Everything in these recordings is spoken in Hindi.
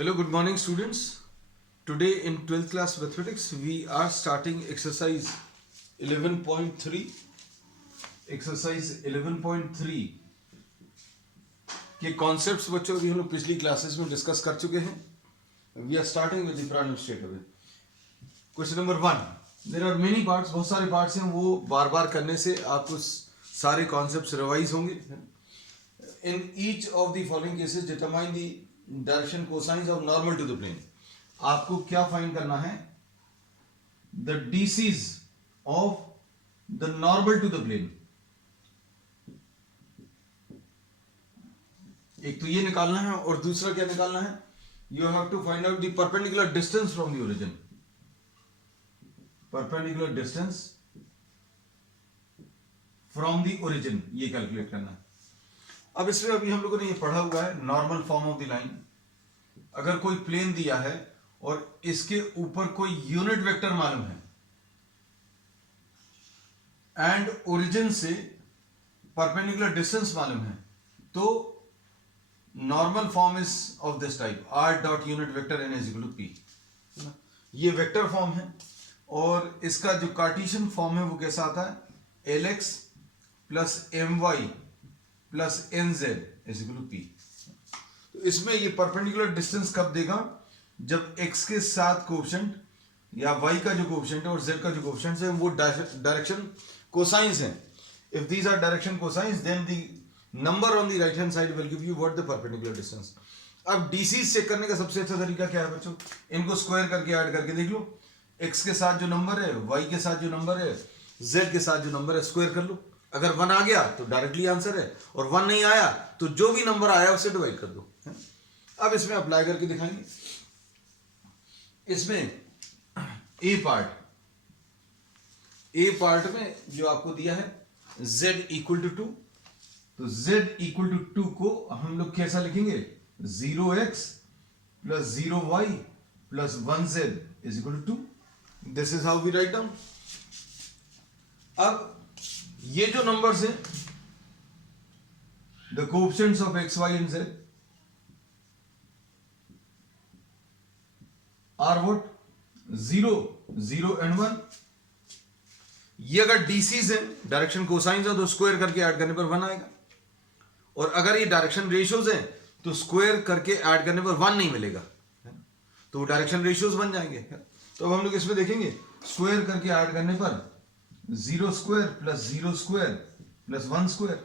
Hello, good morning, students. Today in 12th class mathematics, we are starting exercise 11.3. Exercise 11.3 के कॉन्सेप्ट्स बच्चों अभी हम लोग पिछली क्लासेस में डिस्कस कर चुके हैं. We are starting with the problem straight away. Question number 1. There are many parts, बहुत सारे पार्ट्स हैं, वो बार बार करने से आपको सारे कॉन्सेप्ट्स रिवाइज होंगे. In each of the following cases determine the direction cosines of normal to the plane. आपको क्या फाइंड करना है? The DCs of the normal to the plane. एक तो ये निकालना है और दूसरा क्या निकालना है? You have to find out the perpendicular distance from the origin. Perpendicular distance from the origin, ये कैलकुलेट करना है. अब इसमें अभी हम लोगों ने ये पढ़ा हुआ है normal form of the line. अगर कोई प्लेन दिया है और इसके ऊपर कोई यूनिट वेक्टर मालूम है एंड ओरिजिन से परपेंडिकुलर डिस्टेंस मालूम है, तो normal form is of this type, r dot unit vector n is equal to p. ये वेक्टर फॉर्म है और इसका जो कार्टेशियन फॉर्म है वो कैसा आता है? lx plus my plus nz is equal to p. तो इसमें ये परपेंडिकुलर डिस्टेंस कब देगा? जब x के साथ कोएफिशिएंट या y का जो कोएफिशिएंट है और z का जो कोएफिशिएंट है वो डायरेक्शन कोसाइंस है. If these are direction cosines then the number on the right hand side will give you what the perpendicular distance. अब डीसी चेक करने का सबसे अच्छा तरीका क्या है बच्चों? इनको स्क्वायर करके ऐड करके देख लो. x के साथ जो नंबर है, y के साथ जो नंबर है, z के साथ जो नंबर है, स्क्वायर कर लो. अगर 1 आ गया तो डायरेक्टली आंसर है, और 1 नहीं आया तो जो भी नंबर आया उसे डिवाइड कर दो. अब इसमें अप्लाई करके दिखाएंगे. इसमें ए पार्ट में जो आपको दिया है z इक्वल टू 2, तो z इक्वल टू 2 को हम लोग कैसा लिखेंगे? 0x plus 0y plus 1z is equal to 2. This is how we write down. अब ये जो नंबर्स हैं, the coefficients of x, y and z are what? 0, 0 and 1. ये अगर डीसीज है, डायरेक्शन कोसाइंस है, तो स्क्वायर करके ऐड करने पर 1 आएगा. और अगर ये डायरेक्शन रेशियोज हैं तो स्क्वायर करके ऐड करने पर 1 नहीं मिलेगा, तो वो डायरेक्शन रेशियोज बन जाएंगे. तो अब हम लोग इसमें देखेंगे स्क्वायर करके ऐड करने पर 0 square plus 0 square plus 1 square,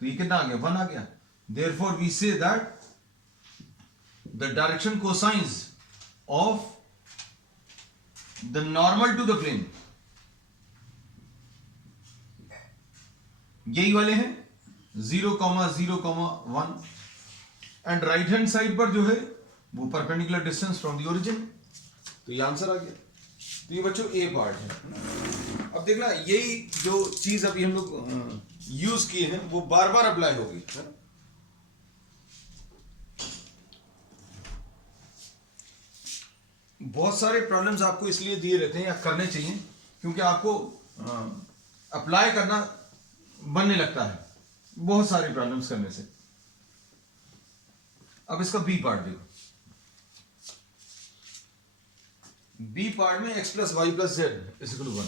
तो ये कितना आ गया? 1 आ गया. Therefore we say that the direction cosines of the normal to the plane, यही वाले हैं 0, 0, 1, एंड राइट हैंड साइड पर जो है वो perpendicular distance from the origin. तो ये आंसर आ गया. तो ये बच्चों ए पार्ट है. अब देखना, यही जो चीज अभी हम लोग यूज किए हैं वो बार बार अप्लाई होगी. बहुत सारे प्रॉब्लम्स आपको इसलिए दिए रहते हैं या करने चाहिए क्योंकि आपको अप्लाई करना बनने लगता है बहुत सारे प्रॉब्लम्स करने से. अब इसका बी पार्ट देखो. बी पार्ट में x plus y plus z is equal to 1.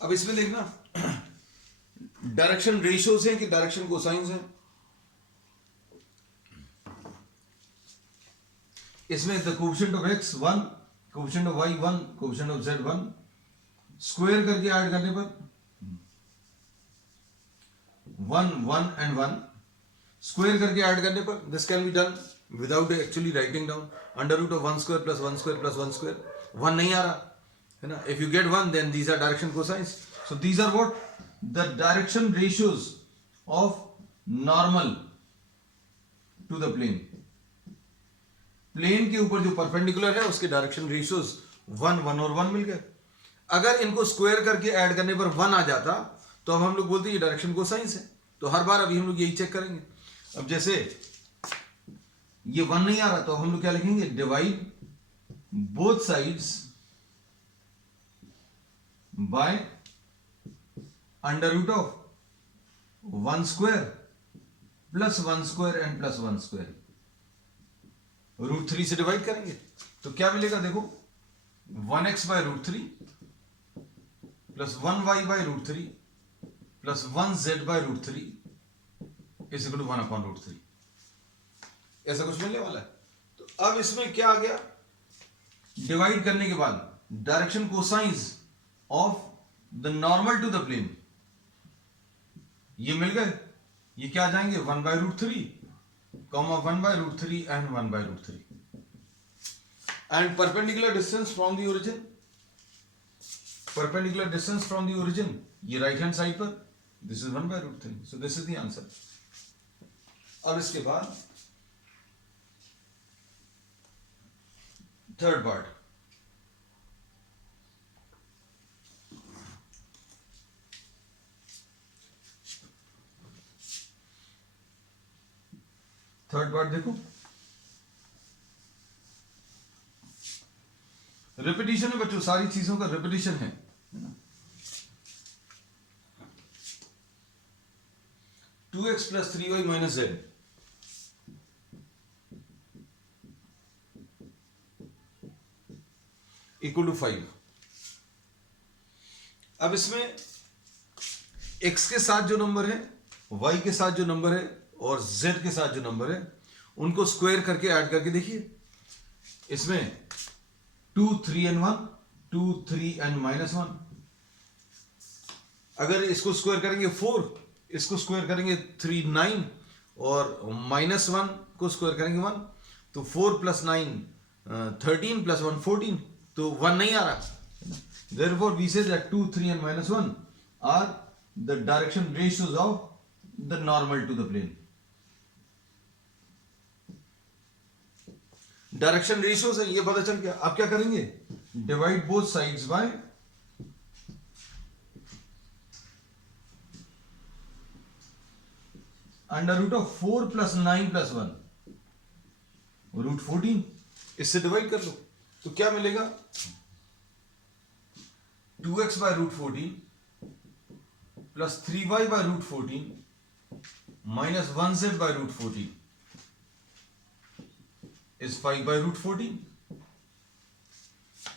अब इसमें देखना डायरेक्शन रेशियोज हैं कि डायरेक्शन कोसाइंस हैं. इसमें the coefficient of x 1, coefficient of y 1, coefficient of z 1. Square करके ऐड करने पर 1, 1 and 1. स्क्वायर करके ऐड करने पर this can be done without actually writing down. Under root of 1 square plus 1 square plus 1 square. 1 नहीं आ रहा है ना. If you get 1 then these are direction cosines. So these are what? The direction ratios of normal to the plane. Plane के ऊपर जो परपेंडिकुलर है उसके डायरेक्शन रेशियोज 1, 1 और 1 मिल गए. अगर इनको स्क्वायर करके ऐड करने पर 1 आ जाता तो अब हम लोग बोलते हैं ये डायरेक्शन कोसाइंस है. तो हर बार अभी हम लोग यही चेक करेंगे. अब जैसे ये 1 नहीं आ रहा तो हम लोग क्या लिखेंगे? Divide both sides by under root of 1 square plus 1 square and plus 1 square, √3 से डिवाइड करेंगे तो क्या मिलेगा देखो, 1x by √3 plus 1y by √3 plus 1z by √3 is equal to 1/√3, ऐसा कुछ मिलने वाला है। तो अब इसमें क्या आ गया, डिवाइड करने के बाद direction cosines of the normal to the plane ये मिल गए, ये क्या आ जाएंगे 1/√3 comma 1/√3 and 1/√3 and perpendicular distance from the origin, perpendicular distance from the origin ये राइट हैंड साइड पर, this is 1/√3, so this is the answer. अब इसके बाद थर्ड पार्ट, थर्ड पार्ट देखो, रिपीटिशन है बच्चों, सारी चीजों का रिपीटिशन है ना। 2x plus 3y minus z equal to 5। अब इसमें x के साथ जो नंबर है, y के साथ जो नंबर है और z के साथ जो नंबर है उनको स्क्वायर करके ऐड करके देखिए, इसमें 2 3 and 1 2 3 and -1, अगर इसको स्क्वायर करेंगे 4, इसको स्क्वायर करेंगे 3 9 और -1 को स्क्वायर करेंगे 1, तो 4 + 9 13 + 1 14, तो 1 नहीं आ रहा। Therefore we say that 2 3 and -1 are the direction ratios of the normal to the plane. Direction ratios है, ये पता चल गया। आप क्या करेंगे, डिवाइड बोथ साइड्स बाय √4 + 9 + 1 √14, इससे डिवाइड कर लो तो क्या मिलेगा, 2x by √14 plus 3y by √14 minus 1z by √14 is 5/√14।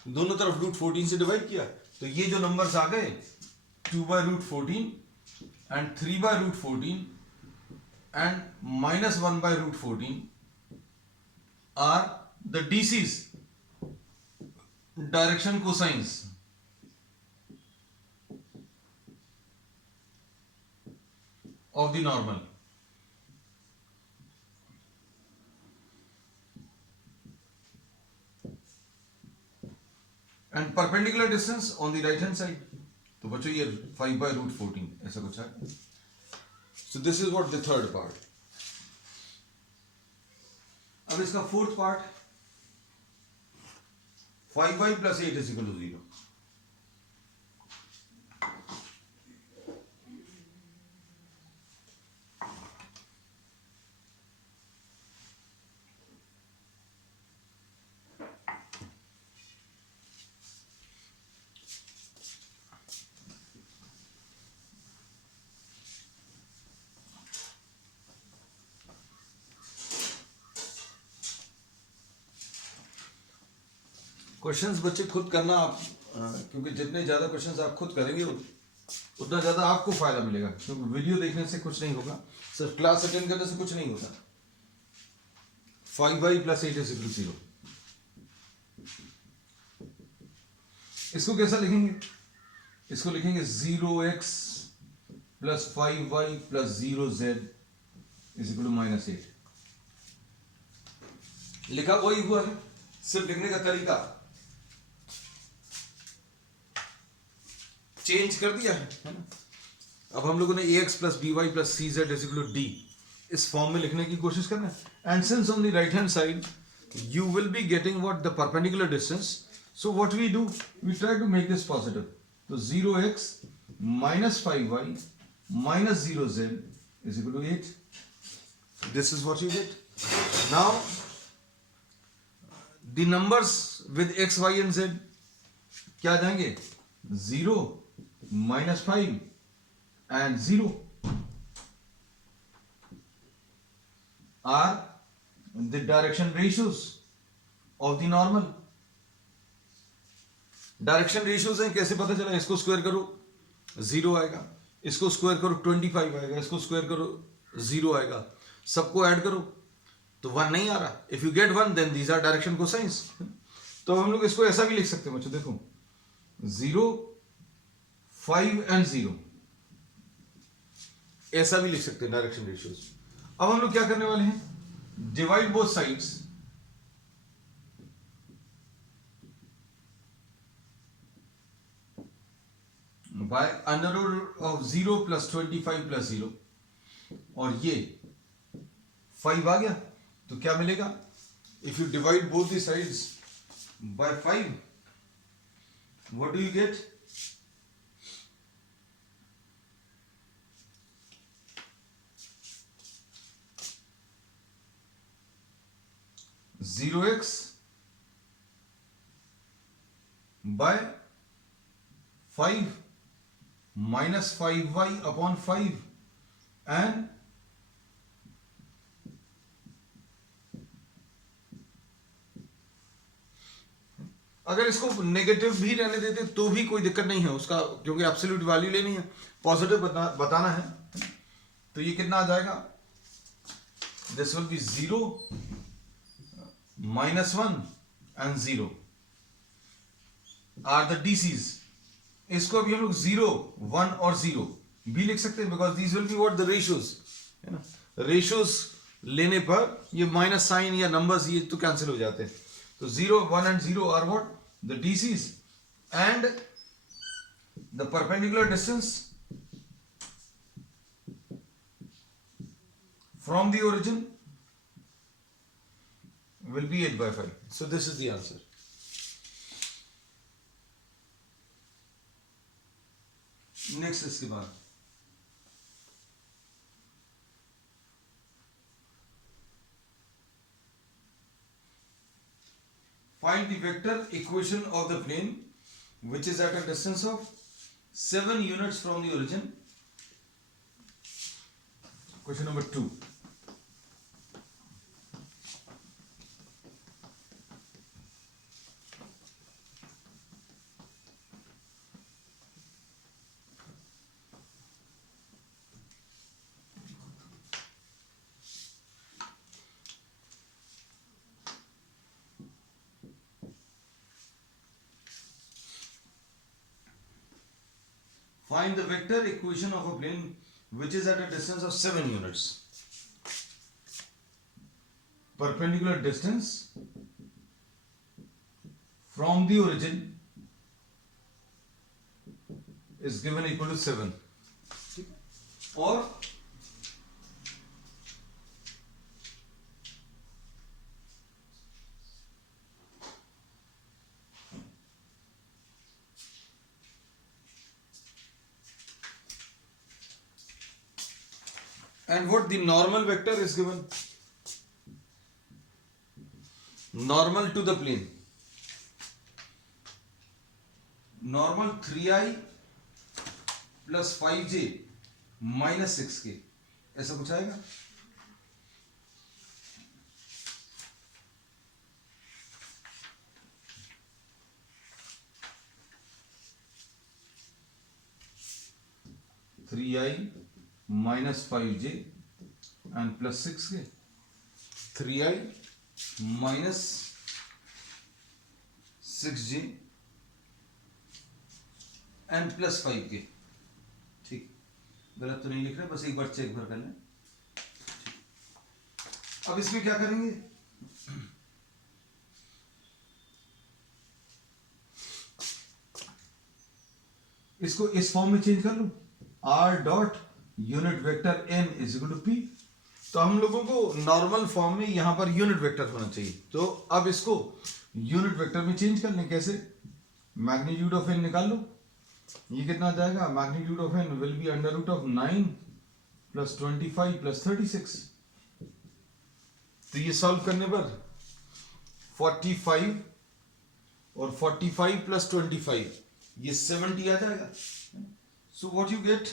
दोनों तरफ √14 से डिवाइड किया तो ये जो नंबर्स आ गए 2/√14 and 3/√14 and -1/√14 are the DCs, direction cosines of the normal. And perpendicular distance on the right hand side. तो बच्चों ये 5/√14 ऐसा कुछ है। So this is what the third part. अब इसका फोर्थ पार्ट, 5y + 8 = 0। क्वेश्चंस बच्चे खुद करना आप, क्योंकि जितने ज्यादा क्वेश्चंस आप खुद करेंगे उतना ज्यादा आपको फायदा मिलेगा, क्योंकि वीडियो देखने से कुछ नहीं होगा, सिर्फ क्लास अटेंड करने से कुछ नहीं होता। 5y + 8 = 0, इसको कैसा लिखेंगे, इसको लिखेंगे 0x + 5y + 0z = -8। लिखा वही हुआ है, सिर्फ लिखने का तरीका चेंज कर दिया है ना। अब हम लोगों ने ax + by + cz = d इस फॉर्म में लिखने की कोशिश करना है। And since on the right hand side you will be getting what the perpendicular distance, so what we do, we try to make this positive, so 0x - 5y - 0z = 8, this is what you get। now the numbers with x, y and z क्या आ जाएंगे, 0 - 5 and 0 are the direction ratios of the normal. Direction ratios हैं, कैसे पता चला? इसको स्क्वायर करो 0 आएगा, इसको स्क्वायर करो 25 आएगा, इसको स्क्वायर करो 0 आएगा, सबको ऐड करो तो 1 नहीं आ रहा. If you get 1 then these are direction cosines. तो हम लोग इसको ऐसा भी लिख सकते हैं बच्चों, देखो 0 5 एंड 0 ऐसा भी लिख सकते हैं डायरेक्शन रेशियोज. अब हम लोग क्या करने वाले हैं? Divide both sides by under root of 0 plus 25 plus 0, और ये 5 आ गया तो क्या मिलेगा? If you divide both the sides by 5, what do you get? Zero x by 5 minus 5y upon 5 and अगर इसको नेगेटिव भी रहने देते तो भी कोई दिक्कत नहीं है उसका, क्योंकि एब्सोल्यूट वैल्यू लेनी है, पॉजिटिव बताना है. तो ये कितना आ जाएगा? This will be 0 minus 1 and 0 are the DCs. इसको अभी हम लोग 0 1 और 0 भी लिख सकते हैं, because these will be what the ratios, है ना. रेशियोज लेने पर ये माइनस साइन या नंबर्स ये तो कैंसिल हो जाते हैं. तो 0 1 and 0 are what the DCs and the perpendicular distance from the origin will be 8/5. So this is the answer. Next इसके बाद find the vector equation of the plane which is at a distance of 7 units from the origin. Question number 2. Find the vector equation of a plane which is at a distance of 7 units. Perpendicular distance from the origin is given equal to 7. Or and what the normal vector is given? Normal to the plane. Normal 3i plus 5j minus 6k, ऐसा कुछ आएगा. Three I minus 5j and plus 6k. 3i minus 6j and plus 5k. ठीक, गलत तो नहीं लिख रहे, बस एक बार चेक भर कर लें. अब इसमें क्या करेंगे? इसको इस फॉर्म में चेंज कर लो, r dot unit vector n is equal to p. तो हम लोगों को नॉर्मल फॉर्म में यहां पर यूनिट वेक्टर होना चाहिए. तो अब इसको यूनिट वेक्टर में चेंज कर लें. कैसे? मैग्नीट्यूड ऑफ n निकाल लो. ये कितना आ जाएगा? Magnitude of n will be under root of 9 plus 25 plus 36. तो ये सॉल्व करने पर 45 और 45 प्लस 25 ये 70 आ जाएगा. So what you get?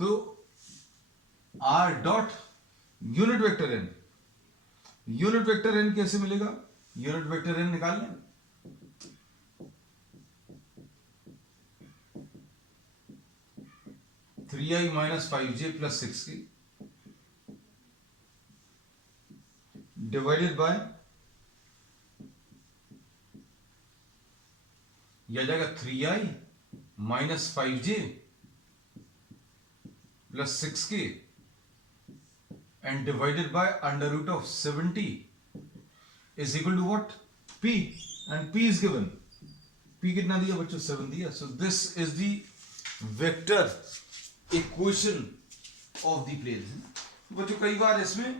तो r dot unit vector n, unit vector n कैसे मिलेगा? यूनिट वेक्टर एन निकाल लें। Three i minus 5j plus 6k divided by, यह जाएगा 3i minus 5j plus 6k and divided by under root of 70 is equal to what? p, and p is given. p कितना दिया बच्चों? 7 दिया। So this is the vector equation of the plane. बच्चों कई बार इसमें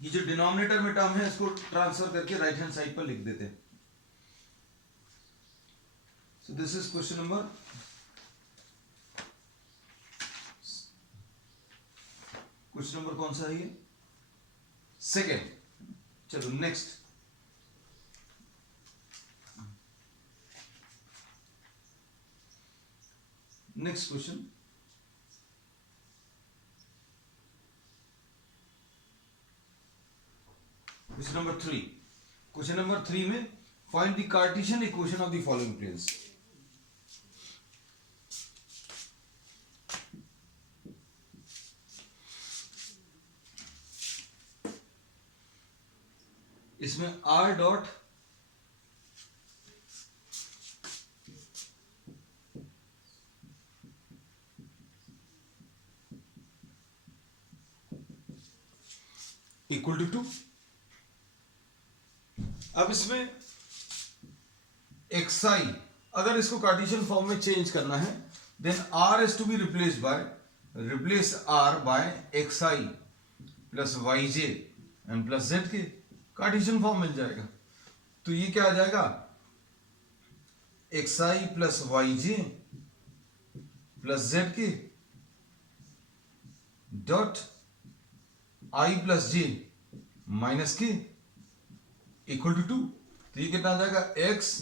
ये जो डिनोमिनेटर में टर्म है इसको ट्रांसफर करके राइट हैंड साइड पर लिख देते हैं। So this is question number, question number कौन सा है ये? सेकेंड। चलो next, next question. Question number 3। Question number 3 में find the cartesian equation of the following planes. इसमें r डॉट इक्वल टू 2। अब इसमें xi, अगर इसको कार्टेशियन फॉर्म में चेंज करना है then r is to be replace by, replace r by xi plus yj and plus z k, cartesian form मिल जाएगा। तो ये क्या आ जाएगा? xi plus yj plus z k dot i plus j minus k equal to 2। तो ये कितना आ जाएगा? x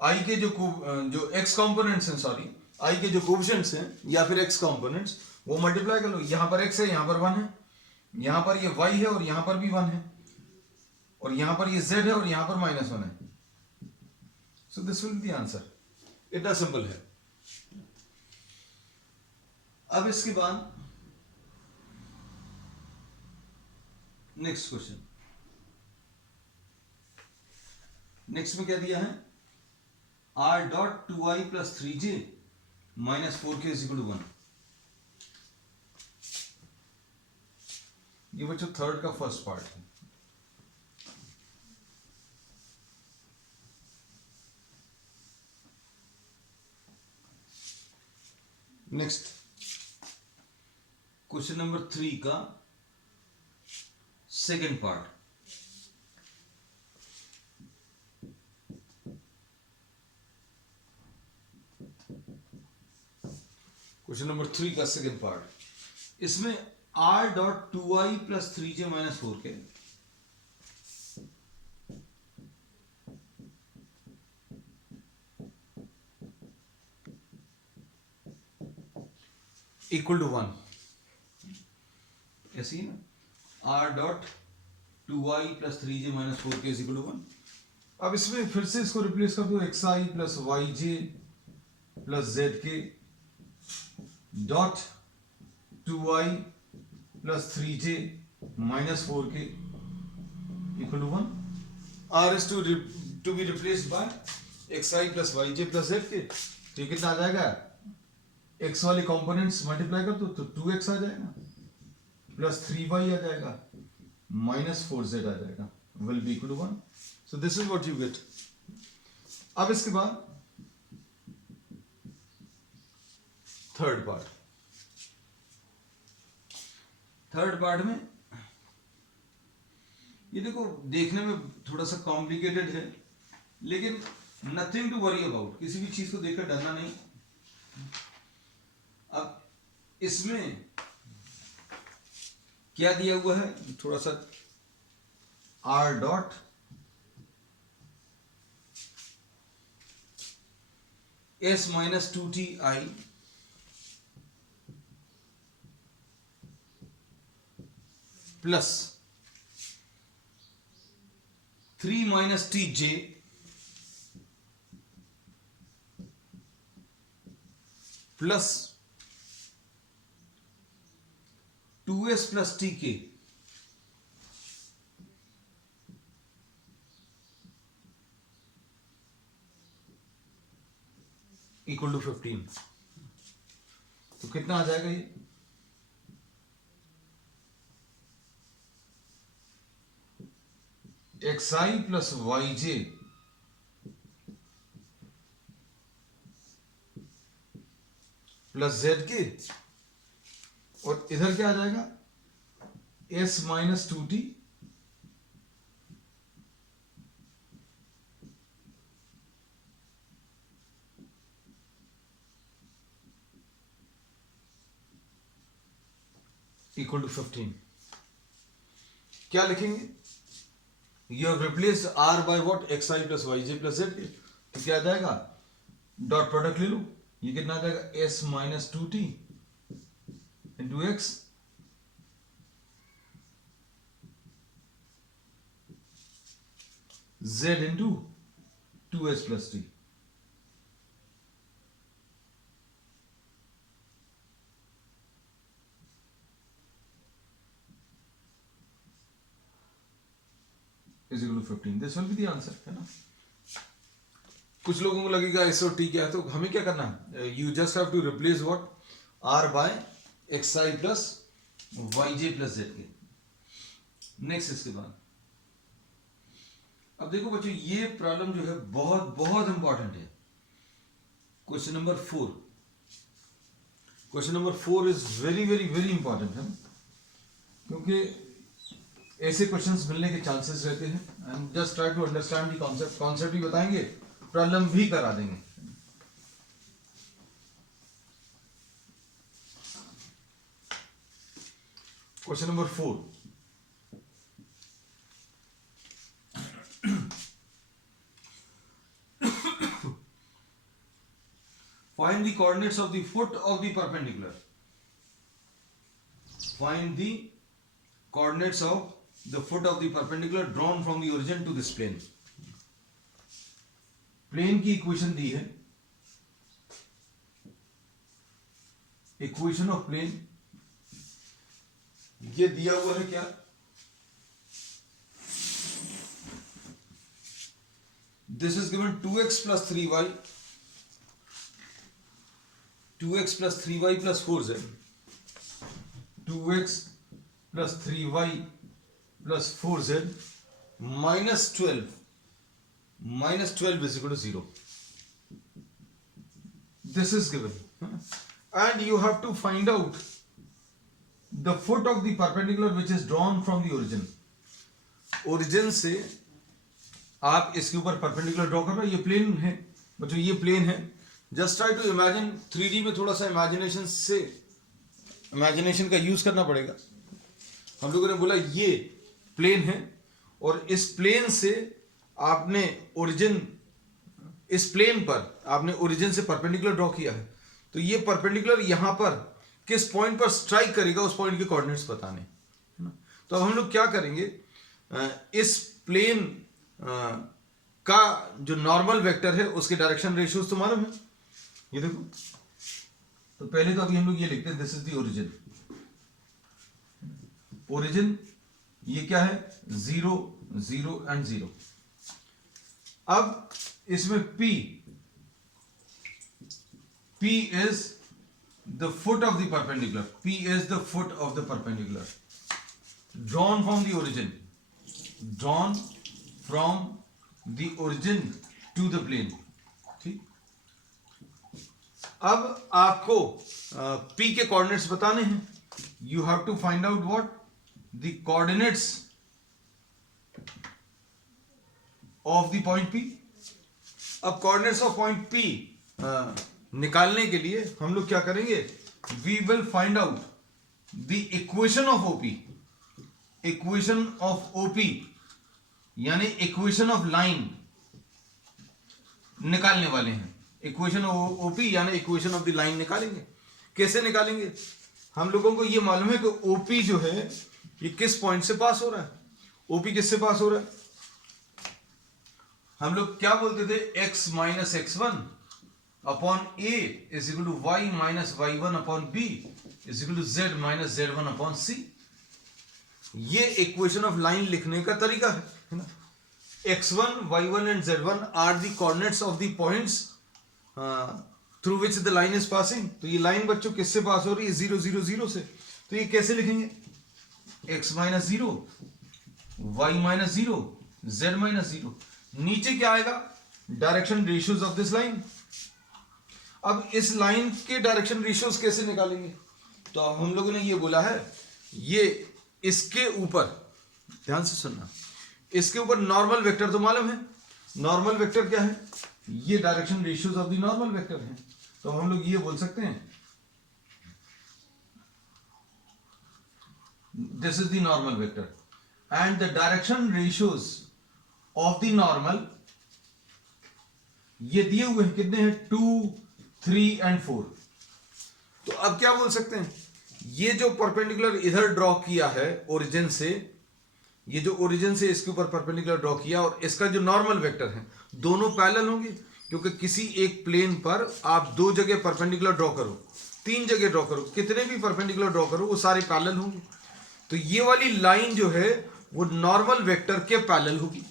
i के जो x कॉम्पोनेंट्स हैं, सॉरी i के जो कोएफिशिएंट्स हैं या फिर x कॉम्पोनेंट्स वो मल्टीप्लाई कर लो। यहां पर x है, यहां पर 1 है, यहां पर ये y है और यहां पर भी 1 है, और यहां पर ये z है और यहां पर -1 है। So this will be the answer. इतना सिंपल है। अब इसके बाद नेक्स्ट क्वेश्चन। नेक्स्ट में क्या दिया है? r dot 2i plus 3j minus 4k is equal to 1। ये बच्चों थर्ड का फर्स्ट पार्ट है। नेक्स्ट क्वेश्चन नंबर 3 का सेकेंड पार्ट। क्वेश्चन नंबर 3 का सेकेंड पार्ट। इसमें r dot 2i plus 3j minus 4k equal to 1, ऐसी है ना? r dot 2i plus 3j minus 4k is equal to 1। अब इसमें फिर से इसको रिप्लेस कर दो, xi plus yj plus zk dot 2i plus 3j minus 4k equal to 1। r is to be replaced by xi plus yj plus zk। तो ये कितना आ जाएगा? x वाले कंपोनेंट्स मल्टीप्लाई कर दो तो 2x आ जाएगा प्लस 3y आ जाएगा माइनस 4z आ जाएगा, will be equal to 1। So this is what you get. अब इसके बाद थर्ड पार्ट। थर्ड पार्ट में ये देखो देखने में थोड़ा सा कॉम्प्लिकेटेड है, लेकिन नथिंग टू वरी अबाउट, किसी भी चीज को देखकर डरना नहीं। अब इसमें क्या दिया हुआ है? थोड़ा सा r dot s minus 2ti plus 3 minus tj plus 2s plus tk equal to 15। तो कितना आ जाएगा ये? xi plus yj plus zk और इधर क्या आ जाएगा? s minus 2t equal to 15। क्या लिखेंगे? You have replaced r by what? xi plus yj plus zk। तो क्या आ जाएगा? डॉट प्रोडक्ट ले लो, ये कितना आ जाएगा? s minus 2t into x z into 2s plus t। is equal to 15। This will be the answer, है ना? कुछ लोगों को लगेगा एस और टी क्या है, तो हमें क्या करना है? You just have to replace what? R by x i plus y j plus z k. Next इसके बाद अब देखो बच्चों, ये प्रॉब्लम जो है बहुत बहुत इंपॉर्टेंट है। Question number 4। Question number 4 is very very very important है, क्योंकि ऐसे क्वेश्चंस मिलने के चांसेस रहते हैं। And just try to understand the concept. Concept भी बताएंगे, प्रॉब्लम भी करा देंगे। Question number 4। Find the coordinates of the foot of the perpendicular. Find the coordinates of the foot of the perpendicular drawn from the origin to this plane. Plane की इक्वेशन दी है, इक्वेशन ऑफ प्लेन ये दिया हुआ है क्या? This is given 2x plus 3y, 2x plus 3y plus 4z, 2x plus 3y plus 4z minus 12 is equal to 0. This is given, and you have to find out the foot of the perpendicular which is drawn from the origin. Origin से आप इसके ऊपर परपेंडिकुलर ड्रॉ कर रहे हो। ये प्लेन है बच्चों, ये प्लेन है। Just try to imagine. 3D में थोड़ा सा इमेजिनेशन का यूज करना पड़ेगा। हम लोगों ने बोला ये प्लेन है और इस प्लेन से आपने ओरिजिन, इस प्लेन पर आपने ओरिजिन से परपेंडिकुलर ड्रॉ किया है, तो ये परपेंडिकुलर यहां पर किस पॉइंट पर स्ट्राइक करेगा उस पॉइंट के कोऑर्डिनेट्स बताने, है ना? तो अब हम लोग क्या करेंगे, इस प्लेन का जो नॉर्मल वेक्टर है उसके डायरेक्शन रेशियोज तो मालूम है। ये देखो, तो पहले तो अभी हम लोग ये लिखते हैं, this is the origin. Origin ये क्या है? 0 0 एंड 0। अब इसमें P is the foot of the perpendicular. P is the foot of the perpendicular drawn from the origin. Drawn from the origin to the plane. ठीक। अब आपको P के कोऑर्डिनेट्स बताने हैं। You have to find out what? The coordinates of the point P. अब coordinates of point P निकालने के लिए हम लोग क्या करेंगे? We will find out the equation of OP. Equation of OP यानी equation of line निकालने वाले हैं। इक्वेशन ओपी यानी इक्वेशन ऑफ द लाइन निकालेंगे। कैसे निकालेंगे? हम लोगों को ये मालूम है कि ओपी जो है ये किस पॉइंट से पास हो रहा है। ओपी किससे पास हो रहा है? हम लोग क्या बोलते थे? x minus x one upon a is equal to y minus y one upon b is equal to z minus z one upon c. ये इक्वेशन ऑफ लाइन लिखने का तरीका है ना। x1, y1 and z1 are the coordinates of the points through which the line is passing। तो ये लाइन बच्चों किससे पास हो रही है? 0 0 0 से। तो ये कैसे लिखेंगे? x minus zero, y minus zero, z minus zero. नीचे क्या आएगा? Direction ratios of this line. अब इस लाइन के डायरेक्शन रेशियोज कैसे निकालेंगे? तो हम लोगों ने ये बोला है, ये इसके ऊपर ध्यान से सुनना, इसके ऊपर नॉर्मल वेक्टर तो मालूम है। नॉर्मल वेक्टर क्या है? ये direction ratios of the normal vector है। तो हम लोग ये बोल सकते हैं this is the normal vector and the direction ratios of the normal ये दिए हुए हैं, कितने हैं? 2, 3 एंड 4। तो अब क्या बोल सकते हैं? ये जो परपेंडिकुलर इधर ड्रॉ किया है ओरिजिन से, ये जो ओरिजिन से इसके ऊपर परपेंडिकुलर ड्रॉ किया और इसका जो नॉर्मल वेक्टर है, दोनों पैरेलल होंगे। क्योंकि किसी एक प्लेन पर आप 2 जगह परपेंडिकुलर ड्रॉ करो, 3 जगह ड्रॉ करो, कितने भी परपेंडिकुलर ड्रॉ करो वो सारे पैरेलल होंगे। तो ये वाली लाइन जो है वो नॉर्मल वेक्टर के पैरेलल होगी।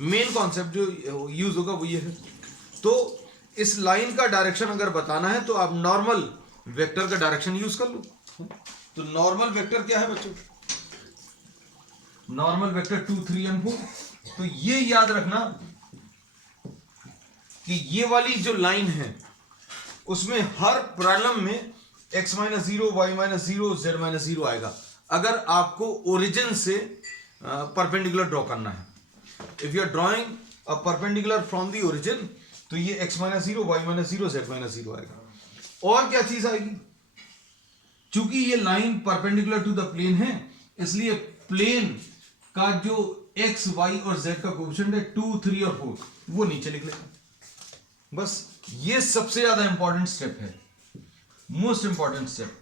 मेन कॉन्सेप्ट जो यूज होगा वो ये है। तो इस लाइन का डायरेक्शन अगर बताना है तो आप नॉर्मल वेक्टर का डायरेक्शन यूज कर लो। तो नॉर्मल वेक्टर क्या है बच्चों? Normal vector 2, 3 and 4। तो ये याद रखना कि ये वाली जो लाइन है उसमें हर प्रॉब्लम में x minus zero, y minus zero, z minus zero आएगा अगर आपको ओरिजिन से परपेंडिकुलर ड्रॉ करना है। If you are drawing a perpendicular from the origin तो ये x minus zero, y minus zero, z minus zero आएगा। और क्या चीज आएगी? चूंकि ये line perpendicular to the plane है इसलिए प्लेन का जो x, y और z का कोएफिशिएंट है 2, 3 और 4 वो नीचे लिख लेते हैं। बस ये सबसे ज्यादा इंपॉर्टेंट स्टेप है, मोस्ट इंपॉर्टेंट स्टेप।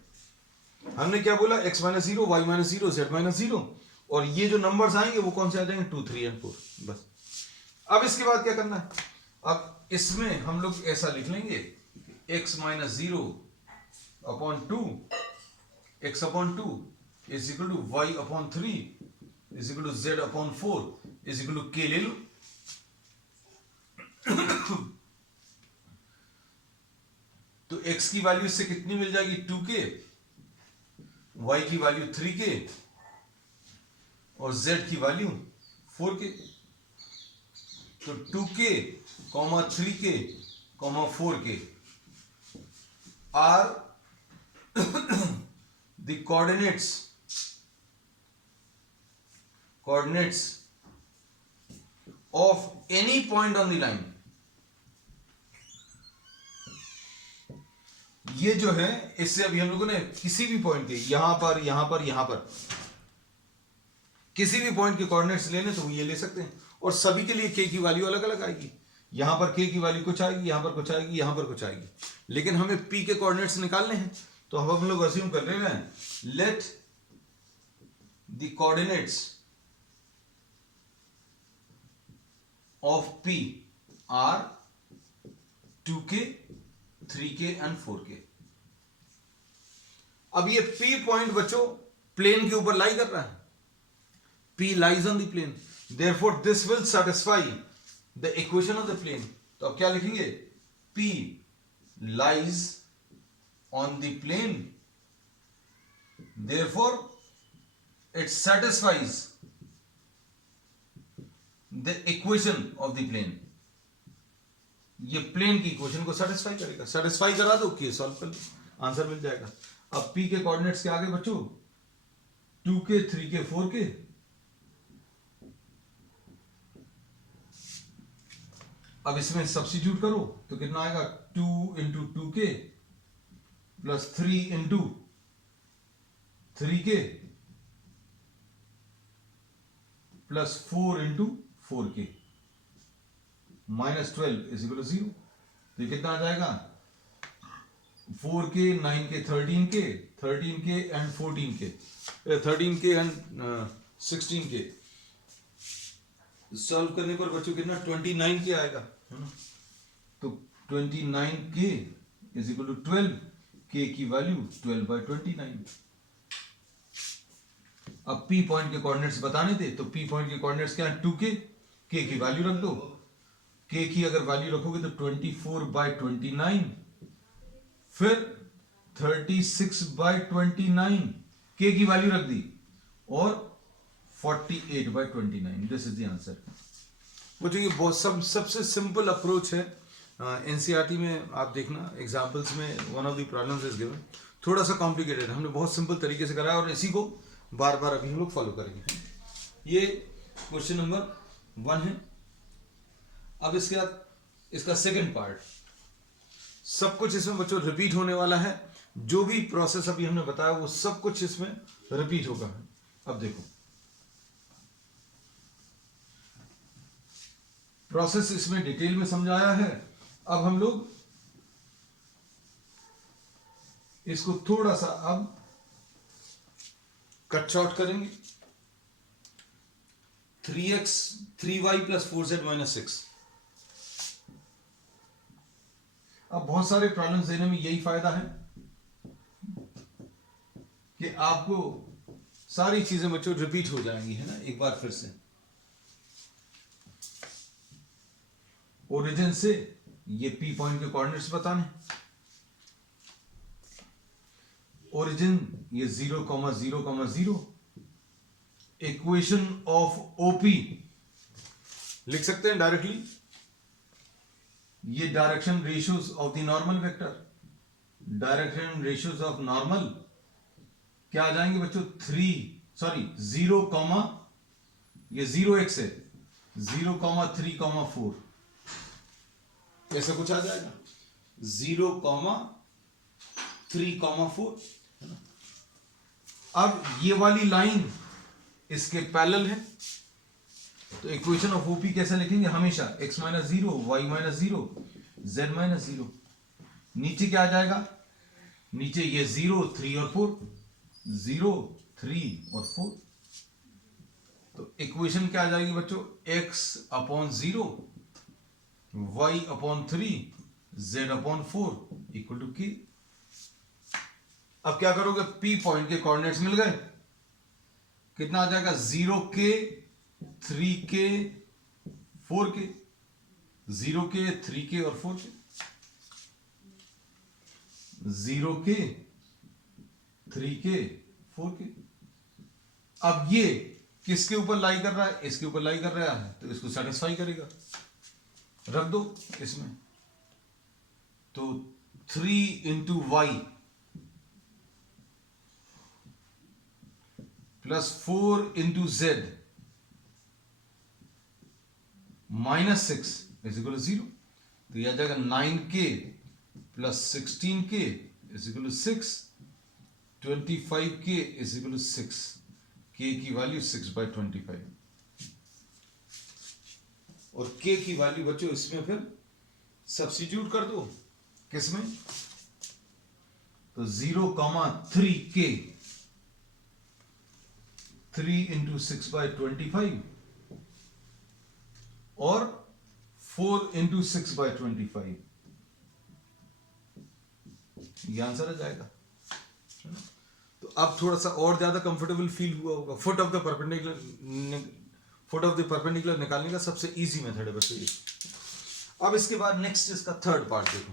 हमने क्या बोला? x minus zero, y minus zero, z minus zero, और ये जो नंबर्स आएंगे वो कौन से आ जाएंगे? 2, 3 एंड 4। बस अब इसके बाद क्या करना है? अब इसमें हम लोग ऐसा लिख लेंगे x minus zero upon 2, x upon 2 is equal to y upon 3 is equal to z upon 4 is equal to k ले लो। तो x की वैल्यू इससे कितनी मिल जाएगी? 2k, y की वैल्यू 3k और z की वैल्यू 4k। तो 2k, 3k, 4k are the coordinates of any point on the line। ये जो है इससे अभी हम लोगों ने किसी भी पॉइंट के यहां पर, यहां पर, यहां पर किसी भी पॉइंट के कोऑर्डिनेट्स लेने तो ये ले सकते हैं और सभी के लिए k की वैल्यू अलग अलग आएगी। यहां पर k की वैल्यू कुछ आएगी, यहां पर कुछ आएगी, यहां पर कुछ आएगी, लेकिन हमें p के कोऑर्डिनेट्स निकालने हैं। तो हम लोग अज्यूम कर रहे हैं let the coordinates of p are 2k, 3k and 4k। अब ये p पॉइंट बच्चों प्लेन के ऊपर लाई कर रहा है। p lies on the plane, therefore this will satisfy the equation of the plane। तो अब क्या लिखेंगे? p lies on the plane, therefore it satisfies the equation of the plane। ये प्लेन की इक्वेशन को सेटिस्फाई करेगा। सेटिस्फाई करा दो कि सॉल्व कर लो, आंसर मिल जाएगा। अब p के कोऑर्डिनेट्स के आगे बच्चों 2k, 3k, 4k। अब इसमें सब्स्टिट्यूट करो तो कितना आएगा? 2 into 2k plus 3 into 3k plus 4 into 4k minus 12 is equal to 0। तो ये कितना आ जाएगा 4k 9k 13k 13k and 14k 13k and 16k solve करने पर बच्चों कितना 29k आएगा, है ना। तो 29k is equal to 12, k की वैल्यू 12/29। अब p पॉइंट के कोऑर्डिनेट्स बताने थे, तो p पॉइंट के कोऑर्डिनेट्स क्या है 2k, k की वैल्यू रख दो, k की अगर वैल्यू रखोगे तो 24/29, फिर 36/29, k की वैल्यू रख दी, और 48/29। This is the answer. वो जो ये बहुत सबसे सिंपल अप्रोच है। एनसीईआरटी में आप देखना एग्जाम्पल्स में one of the problems is given, थोड़ा सा कॉम्प्लिकेटेड, हमने बहुत सिंपल तरीके से करा है और इसी को बार बार अभी हम लोग फॉलो करेंगे। ये क्वेश्चन नंबर 1 है। अब इसके बाद इसका सेकंड पार्ट, सब कुछ इसमें बच्चों रिपीट होने वाला है, जो भी प्रोसेस अभी हमने बताया वो सब कुछ इसमें रिपीट होगा। अब देखो प्रोसेस इसमें डिटेल में समझाया है। अब हम लोग इसको थोड़ा सा अब कट शॉर्ट करेंगे। 3y + 4z - 6। अब बहुत सारे प्रॉब्लम्स देने में यही फायदा है कि आपको सारी चीजें बच्चों रिपीट हो जाएंगी, है ना, एक बार फिर से। ओरिजिन से ये p पॉइंट के कोऑर्डिनेट्स बताने, ओरिजिन ये 0,0,0, इक्वेशन ऑफ ओपी लिख सकते हैं डायरेक्टली, ये direction ratios of the normal vector, direction ratios of normal क्या आ जाएंगे बच्चों 0, ये 0x है, 0,3,4 ऐसा कुछ आ जाएगा, 0,3,4। अब ये वाली लाइन इसके पैरेलल है, तो इक्वेशन ऑफ ओपी कैसे लिखेंगे, हमेशा x - 0, y - 0, z - 0। नीचे क्या आ जाएगा, नीचे ये 0, 3 और 4, 0, 3 और 4। तो इक्वेशन क्या आ जाएगी बच्चों, x/0, y/3, z/4 equal to k। अब क्या करोगे, p पॉइंट के कोऑर्डिनेट्स मिल गए, कितना आ जाएगा 0k 3k 4k, 0k 3k और 4k, 0k 3k 4k। अब ये किसके ऊपर लाई कर रहा है, इसके ऊपर लाई कर रहा है, तो इसको सेटिस्फाई करेगा, रख दो इसमें। तो 3 × y + 4 × z -6 = 0। तो यह आ जाएगा 9k + 16k = 6, 25k = 6, k की वैल्यू 6/25, और k की वैल्यू बच्चों इसमें फिर सब्स्टिट्यूट कर दो, किसमें, तो 0,3k 3 × 6/25 और 4 × 6/25, ये आंसर आ जाएगा। तो अब थोड़ा सा और ज्यादा कंफर्टेबल फील हुआ होगा। फुट ऑफ द परपेंडिकुलर निकालने का सबसे इजी मेथड है बच्चों ये। अब इसके बाद नेक्स्ट इसका थर्ड पार्ट देखो।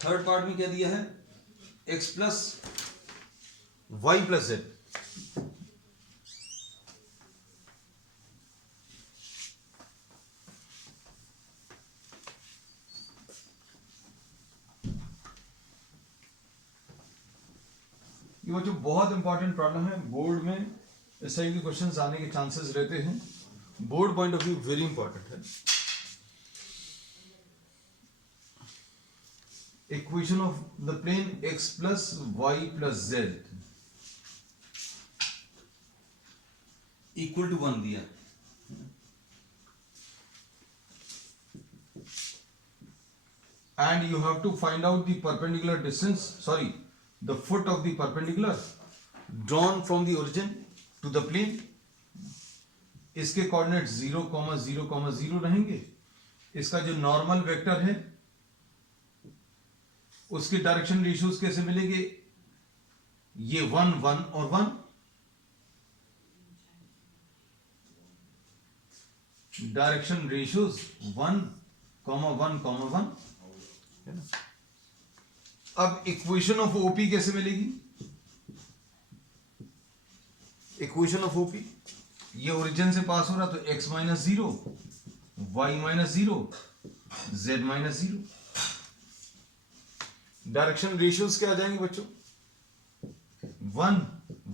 थर्ड पार्ट में क्या दिया है, x + y + z। ये बच्चों बहुत इंपॉर्टेंट प्रॉब्लम है, बोर्ड में इस तरह के क्वेश्चंस आने के चांसेस रहते हैं, board point of view very important है। Equation of the plane x + y + z = 1 दिया, and you have to find out the perpendicular distance, sorry, the foot of the perpendicular drawn from the origin to the plane. इसके कोऑर्डिनेट 0,0,0 रहेंगे. इसका जो नॉर्मल वेक्टर है उसके डायरेक्शन रेशियोज कैसे मिलेंगे? ये 1 1 और 1, डायरेक्शन रेशियोज 1, 1, 1 है ना. अब इक्वेशन ऑफ ओपी कैसे मिलेगी? इक्वेशन ऑफ ओपी, ये ओरिजिन से पास हो रहा तो x minus 0, y minus 0, z minus 0. Direction ratios क्या आ जाएंगे बच्चों? 1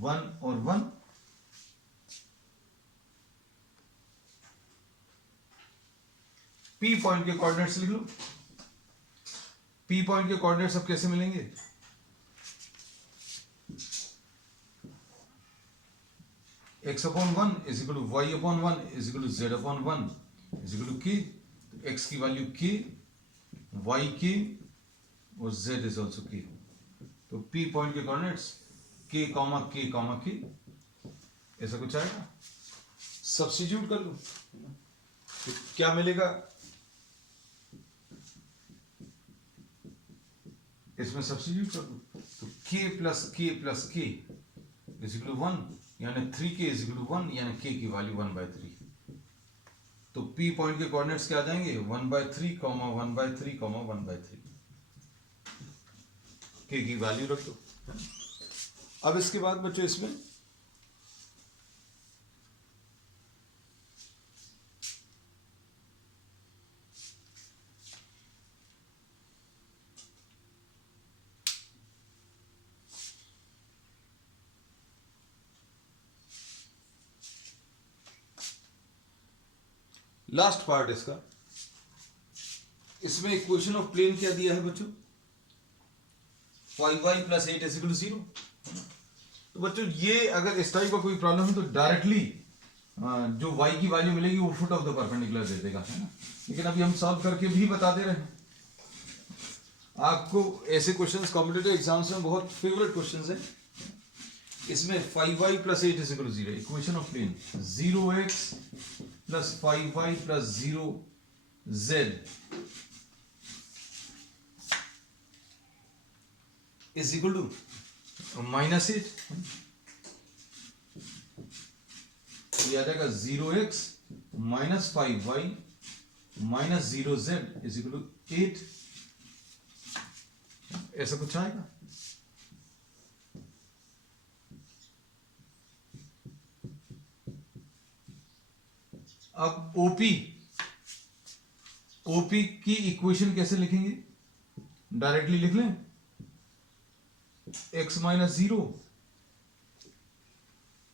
1 और 1. P पॉइंट के कोऑर्डिनेट्स लिख लो. P पॉइंट के कोऑर्डिनेट्स अब कैसे मिलेंगे? x upon 1 is equal to y upon 1 is equal to z upon 1 is equal to k. तो x की वैल्यू k, y k और z is also k. तो P पॉइंट के कोऑर्डिनेट्स k, k, ऐसा कुछ आएगा. सब्स्टिट्यूट कर लो तो क्या मिलेगा? इसमें सब्स्टिट्यूट कर दो तो k plus k is equal to 1, यानी 3k इज इक्वल टू 1, यानी k की वैल्यू 1/3. तो P पॉइंट के कोऑर्डिनेट्स क्या आ जाएंगे? 1/3, 1/3, 1/3. k की वैल्यू रख दो. अब इसके बाद बच्चों इसमें लास्ट पार्ट इसका, इसमें इक्वेशन ऑफ प्लेन क्या दिया है बच्चों? 5y + 8 = 0. तो बच्चों ये अगर इस टाइप का कोई प्रॉब्लम है तो डायरेक्टली जो y की वैल्यू मिलेगी वो फुट ऑफ द परपेंडिकुलर दे देगा, है ना. लेकिन अभी हम सॉल्व करके भी बता दे रहे हैं. आपको ऐसे क्वेश्चंस कॉम्पिटिटिव एग्जाम्स में बहुत फेवरेट क्वेश्चंस हैं. इसमें 5y + 8 = 0, equation of plane 0x + 5y + 0z is equal to -8. ये आ जाएगा 0x - 5y - 0z is equal to 8. ऐसा कुछ आएगा. अब ओपी की इक्वेशन कैसे लिखेंगे? डायरेक्टली लिख लें. x - 0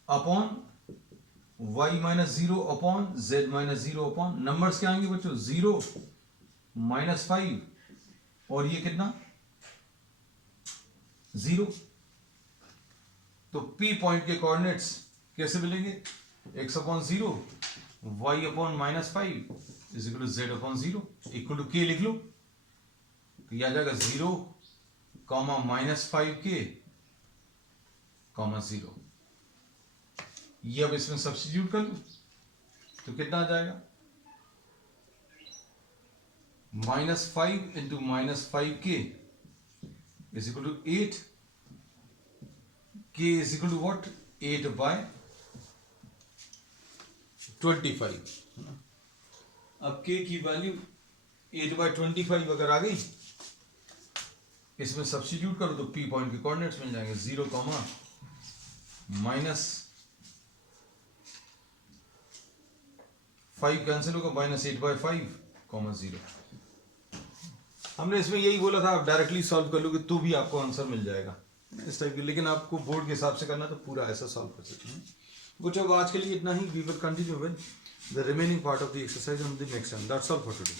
upon y - 0 upon z - 0 upon numbers क्या आएंगे बच्चों? 0 -5 और ये कितना? 0. तो P पॉइंट के कोऑर्डिनेट्स कैसे मिलेंगे? x/0 y/-5 is equal to z/0 equal to k लिख लो. तो यह आ जाएगा 0, -5k, 0. ये अब इसमें सब्स्टिट्यूट कर लो तो कितना आ जाएगा? -5 × -5k is equal to 8. k is equal to what? 8/25. अब k की वैल्यू 8/25 अगर आ गई, इसमें सब्स्टिट्यूट करो तो P पॉइंट के कोऑर्डिनेट्स मिल जाएंगे 0, -5 कैंसिल होगा, -8/5, 0. हमने इसमें यही बोला था आप डायरेक्टली सॉल्व कर लोगे तो भी आपको आंसर मिल जाएगा इस टाइप के, लेकिन आपको बोर्ड के हिसाब से करना तो पूरा ऐसा सॉल्व कर सकते हैं. कुछ अब आज के लिए इतना ही. We will continue with the remaining part of the exercise on the next time. That's all for today.